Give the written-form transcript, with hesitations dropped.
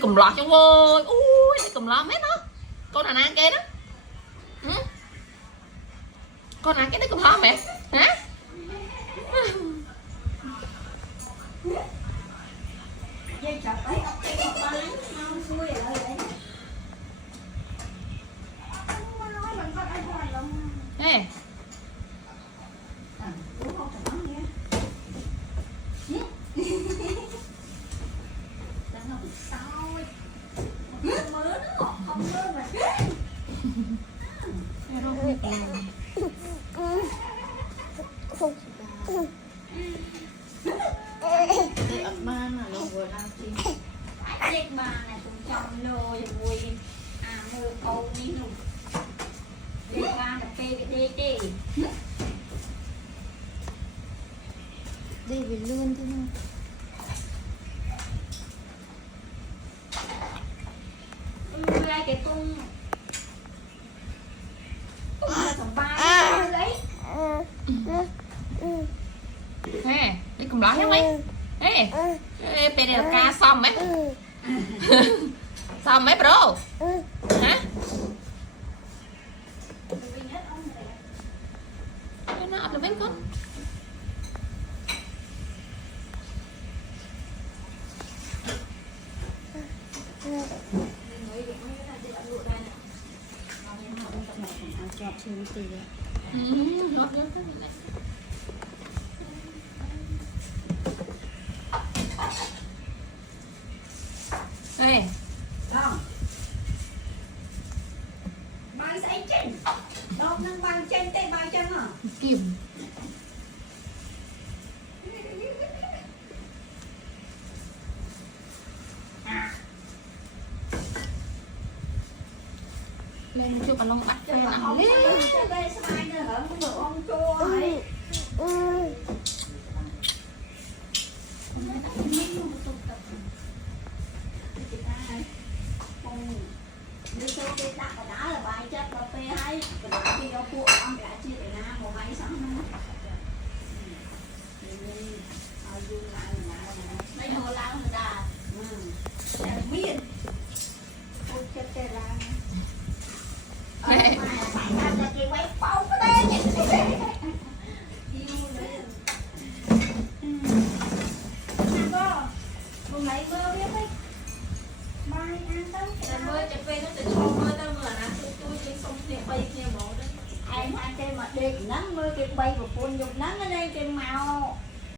cùng lọt cho vô ui đi cùng lọt mét đó con nào ăn kia đó ừ? Con ăn cái đấy cùng lọt mẹ hả Ê. Thì ấp ba mà nó vừa làm chi chết ba này cũng chồng lôi vui à mưa câu đi nụ đi ba là phê cái đi về luôn thế nào ai cái tung là thằng ba đấy Ê, đi cùng lọt nhá mấy Ê, bây giờ ca xong mấy xong mấy bro hả nó ập được mấy con Ê. Không. Bài sẽ trên. Nó nâng bằng trên tay bài chân à? Kìm. Lên chưa còn lông bắt cho nặng hết. Đây sao ai nữa hả? Không được ông chua ấy. Đi số cái đặt cái đá là bài chất cà phê hay cái đó khi nó phụ ông cả chia để na một máy sáng nữa đây hồ lao người ta miên ôi chết chết ra phải làm cho chị quay bao cái đây yêu đấy có hôm nay mơ biết đấy mai ăn tao mơ chụp về nó từ sau mơ tao mơ là tôi trên sông kia bay kia bộ đó ai ăn cái mà đêm nắng mơ cái bay vào phun dục nắng ở đây cái màu